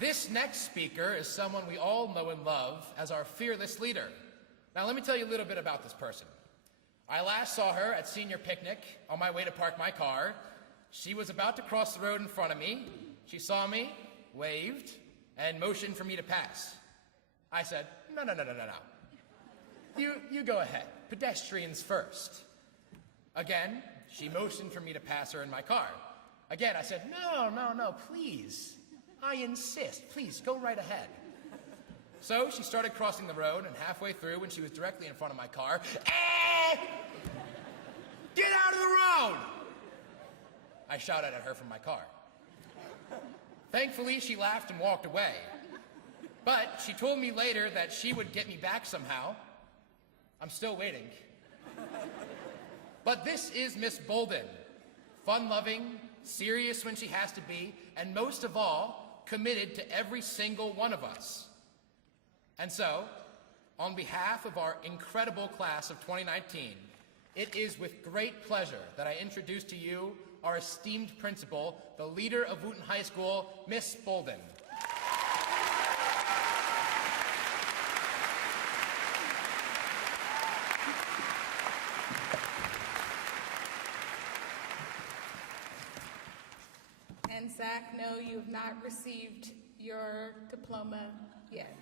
This next speaker is someone we all know and love as our fearless leader. Now, let me tell you a little bit about this person. I last saw her at senior picnic on my way to park my car. She was about to cross the road in front of me. She saw me, waved, and motioned for me to pass. I said, no. You go ahead. Pedestrians first. Again, she motioned for me to pass her in my car. Again, I said, no, please. I insist. Please, go right ahead. So she started crossing the road, and halfway through, when she was directly in front of my car, get out of the road! I shouted at her from my car. Thankfully, she laughed and walked away. But she told me later that she would get me back somehow. I'm still waiting. But this is Miss Boldon. Fun-loving, serious when she has to be, and most of all, committed to every single one of us. And so, on behalf of our incredible class of 2019, it is with great pleasure that I introduce to you our esteemed principal, the leader of Wootton High School, Miss Boldon. And Zach, no, you have not received your diploma yet.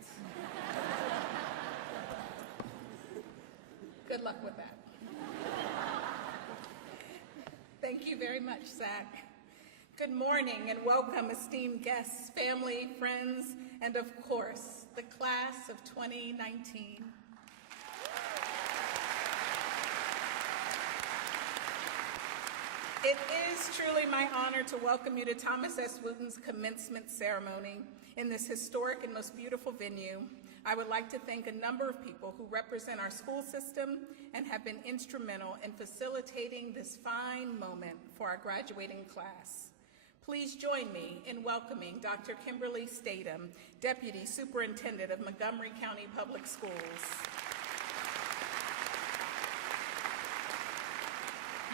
Good luck with that. Thank you very much, Zach. Good morning and welcome, esteemed guests, family, friends, and of course, the class of 2019. It is truly my honor to welcome you to Thomas S. Wootton's commencement ceremony in this historic and most beautiful venue. I would like to thank a number of people who represent our school system and have been instrumental in facilitating this fine moment for our graduating class. Please join me in welcoming Dr. Kimberly Boldon, Deputy Superintendent of Montgomery County Public Schools.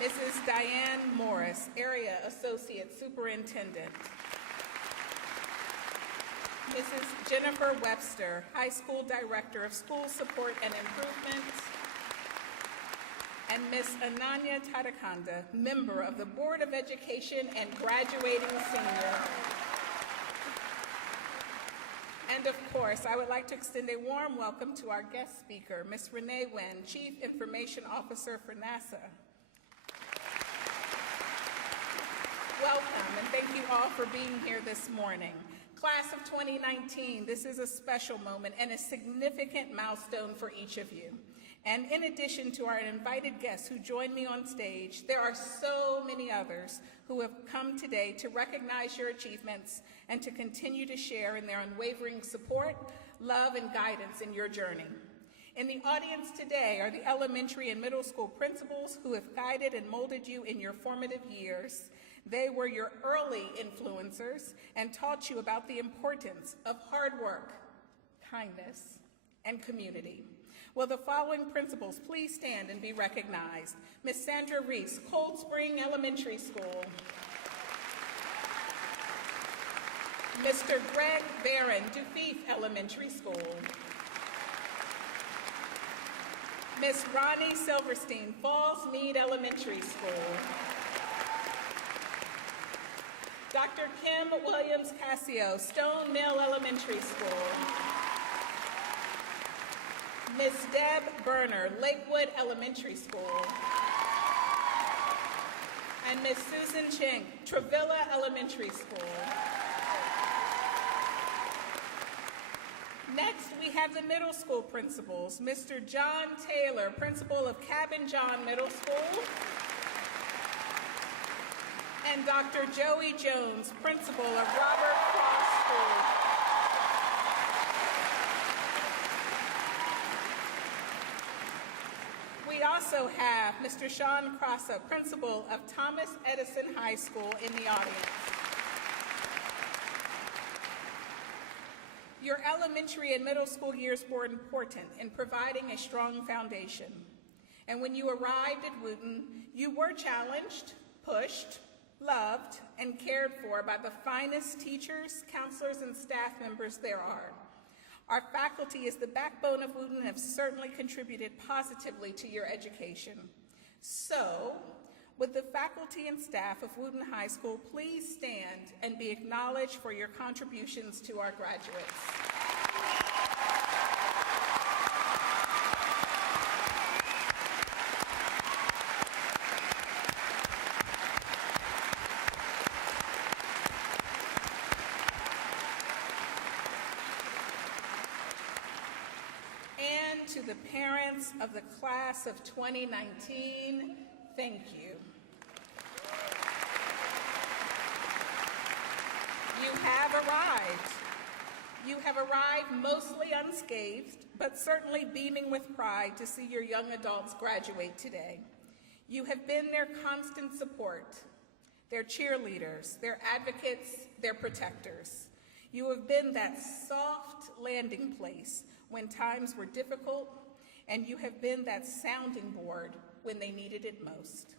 Mrs. Diane Morris, Area Associate Superintendent. Mrs. Jennifer Webster, High School Director of School Support and Improvement. And Ms. Ananya Tadakanda, Member of the Board of Education and Graduating Senior. And of course, I would like to extend a warm welcome to our guest speaker, Ms. Renee Wynn, Chief Information Officer for NASA. Welcome, and thank you all for being here this morning. Class of 2019, this is a special moment and a significant milestone for each of you. And in addition to our invited guests who join me on stage, there are so many others who have come today to recognize your achievements and to continue to share in their unwavering support, love, and guidance in your journey. In the audience today are the elementary and middle school principals who have guided and molded you in your formative years. They were your early influencers and taught you about the importance of hard work, kindness, and community. Will the following principals please stand and be recognized? Ms. Sandra Reese, Cold Spring Elementary School. Mr. Greg Barron, Dufeef Elementary School. Ms. Ronnie Silverstein, Falls Mead Elementary School. Dr. Kim Williams Casio, Stone Mill Elementary School. Ms. Deb Berner, Lakewood Elementary School. And Ms. Susan Chink, Travilla Elementary School. Next, we have the middle school principals. Mr. John Taylor, principal of Cabin John Middle School. And Dr. Joey Jones, principal of Robert Cross School. We also have Mr. Sean Crassa, principal of Thomas Edison High School, in the audience. Your elementary and middle school years were important in providing a strong foundation. And when you arrived at Wootton, you were challenged, pushed, loved, and cared for by the finest teachers, counselors, and staff members there are. Our faculty is the backbone of Wootton and have certainly contributed positively to your education. So, would the faculty and staff of Wootton High School please stand and be acknowledged for your contributions to our graduates. And to the parents of the class of 2019, thank you. You have arrived. You have arrived mostly unscathed, but certainly beaming with pride to see your young adults graduate today. You have been their constant support, their cheerleaders, their advocates, their protectors. You have been that soft landing place when times were difficult, and you have been that sounding board when they needed it most.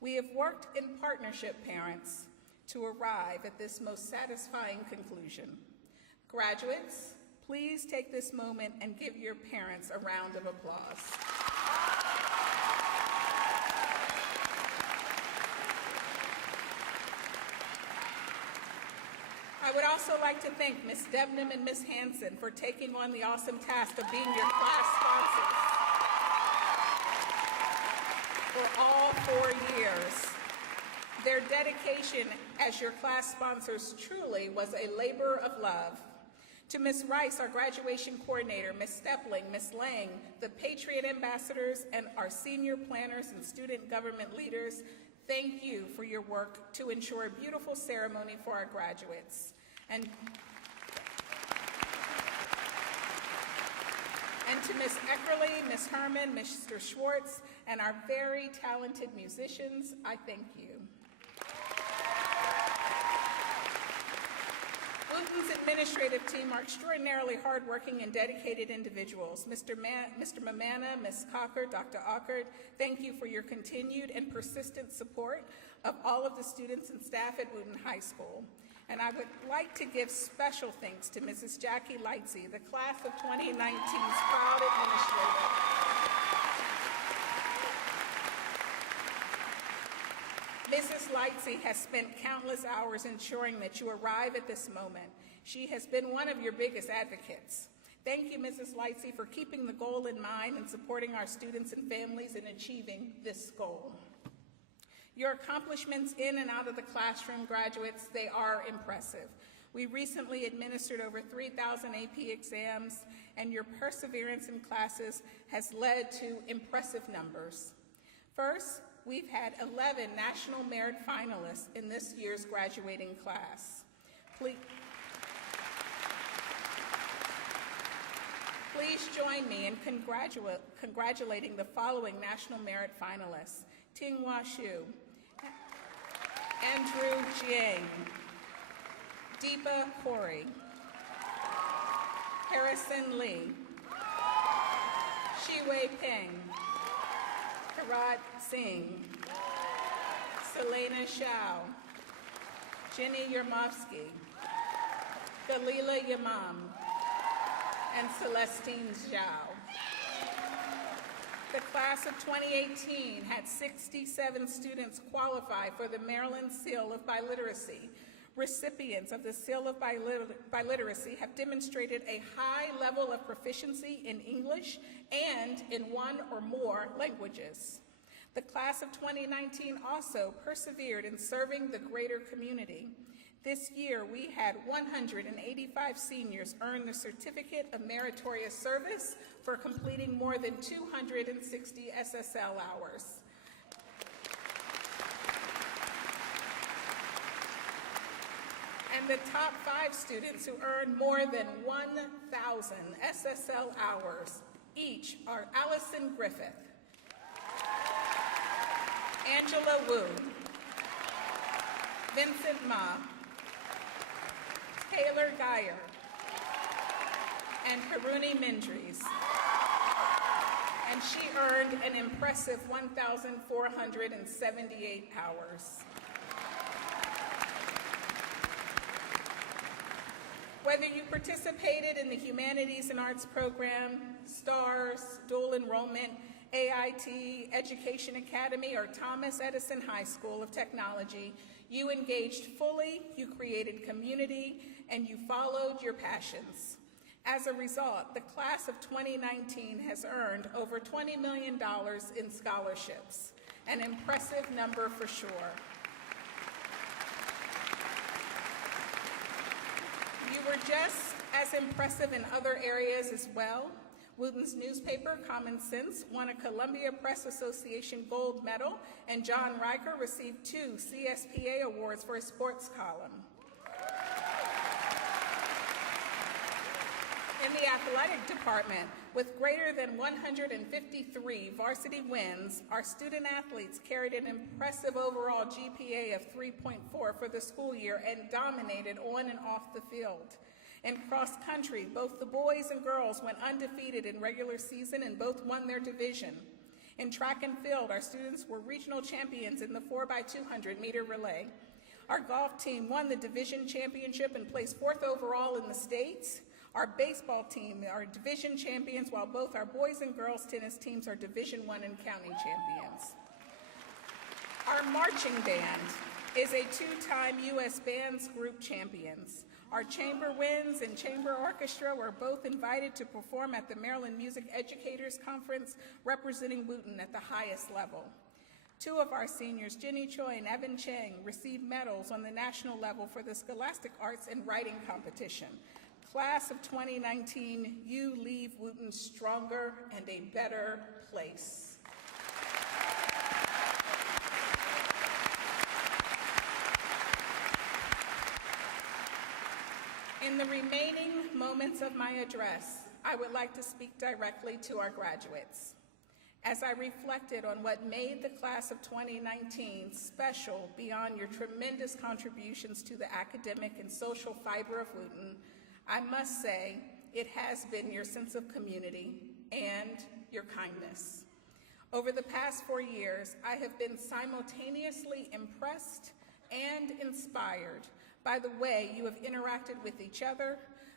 We have worked in partnership, parents, to arrive at this most satisfying conclusion. Graduates, please take this moment and give your parents a round of applause. I would also like to thank Ms. Debnam and Ms. Hanson for taking on the awesome task of being your class sponsors for all 4 years. Their dedication as your class sponsors truly was a labor of love. To Ms. Rice, our graduation coordinator, Ms. Stepling, Ms. Lang, the Patriot ambassadors, and our senior planners and student government leaders, thank you for your work to ensure a beautiful ceremony for our graduates. And to Ms. Eckerly, Ms. Herman, Mr. Schwartz, and our very talented musicians, I thank you. Wootton's administrative team are extraordinarily hardworking and dedicated individuals. Mr. Mamana, Ms. Cocker, Dr. Ockert, thank you for your continued and persistent support of all of the students and staff at Wootton High School. And I would like to give special thanks to Mrs. Jackie Lightsey, the class of 2019's proud administrator. Mrs. Lightsey has spent countless hours ensuring that you arrive at this moment. She has been one of your biggest advocates. Thank you, Mrs. Lightsey, for keeping the goal in mind and supporting our students and families in achieving this goal. Your accomplishments in and out of the classroom, graduates, they are impressive. We recently administered over 3,000 AP exams, and your perseverance in classes has led to impressive numbers. First, we've had 11 National Merit finalists in this year's graduating class. Please join me in congratulating the following National Merit finalists: Tinghua Xu, Andrew Jiang, Deepa Corey, Harrison Lee, Shiwei Peng, Karat Singh, Selena Shao, Jenny Yermovsky, Galila Yamam, and Celestine Zhao. The class of 2018 had 67 students qualify for the Maryland Seal of Biliteracy. Recipients of the Seal of Biliteracy have demonstrated a high level of proficiency in English and in one or more languages. The class of 2019 also persevered in serving the greater community. This year, we had 185 seniors earn the Certificate of Meritorious Service for completing more than 260 SSL hours. And the top 5 students who earned more than 1,000 SSL hours each are Allison Griffith, Angela Wu, Vincent Ma, Taylor Geyer, and Haruni Mindries. And she earned an impressive 1,478 hours. Whether you participated in the Humanities and Arts program, STARS, dual enrollment, AIT, Education Academy, or Thomas Edison High School of Technology, you engaged fully, you created community, and you followed your passions. As a result, the class of 2019 has earned over $20 million in scholarships, an impressive number for sure. You were just as impressive in other areas as well. Wootton's newspaper, Common Sense, won a Columbia Press Association Gold Medal, and John Riker received 2 CSPA awards for his sports column. In the athletic department, with greater than 153 varsity wins, our student athletes carried an impressive overall GPA of 3.4 for the school year and dominated on and off the field. In cross country, both the boys and girls went undefeated in regular season and both won their division. In track and field, our students were regional champions in the 4x200 meter relay. Our golf team won the division championship and placed 4th overall in the states. Our baseball team are division champions, while both our boys and girls tennis teams are Division I and county champions. Our marching band is a 2-time U.S. Bands Group champions. Our chamber winds and chamber orchestra were both invited to perform at the Maryland Music Educators Conference, representing Wootton at the highest level. 2 of our seniors, Jenny Choi and Evan Chang, received medals on the national level for the Scholastic Arts and Writing Competition. Class of 2019, you leave Wootton stronger and a better place. In the remaining moments of my address, I would like to speak directly to our graduates. As I reflected on what made the class of 2019 special beyond your tremendous contributions to the academic and social fiber of Wootton, I must say it has been your sense of community and your kindness. Over the past 4 years, I have been simultaneously impressed and inspired by the way you have interacted with each other,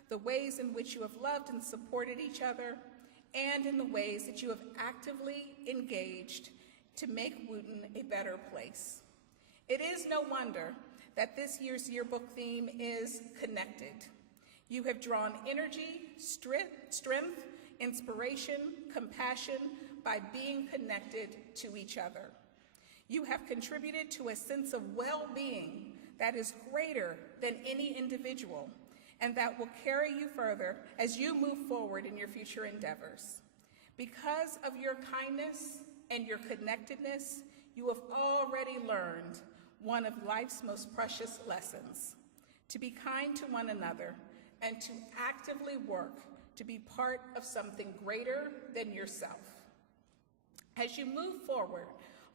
the ways in which you have loved and supported each other, and in the ways that you have actively engaged to make Wootton a better place. It is no wonder that this year's yearbook theme is connected. You have drawn energy, strength, inspiration, compassion by being connected to each other. You have contributed to a sense of well-being that is greater than any individual and that will carry you further as you move forward in your future endeavors. Because of your kindness and your connectedness, you have already learned one of life's most precious lessons: to be kind to one another and to actively work to be part of something greater than yourself. As you move forward,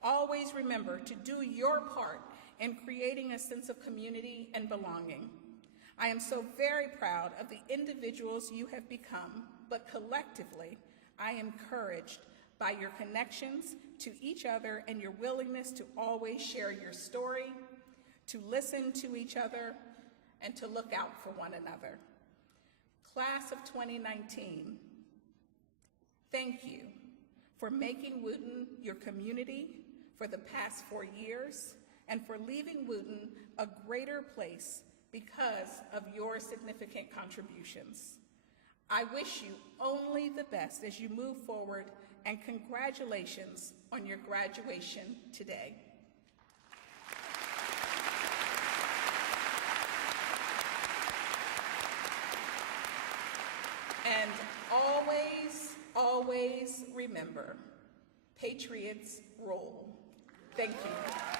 always remember to do your part in creating a sense of community and belonging. I am so very proud of the individuals you have become, but collectively, I am encouraged by your connections to each other and your willingness to always share your story, to listen to each other, and to look out for one another. Class of 2019, thank you for making Wootton your community for the past 4 years and for leaving Wootton a greater place because of your significant contributions. I wish you only the best as you move forward, and congratulations on your graduation today. And always, always remember, Patriots rule. Thank you.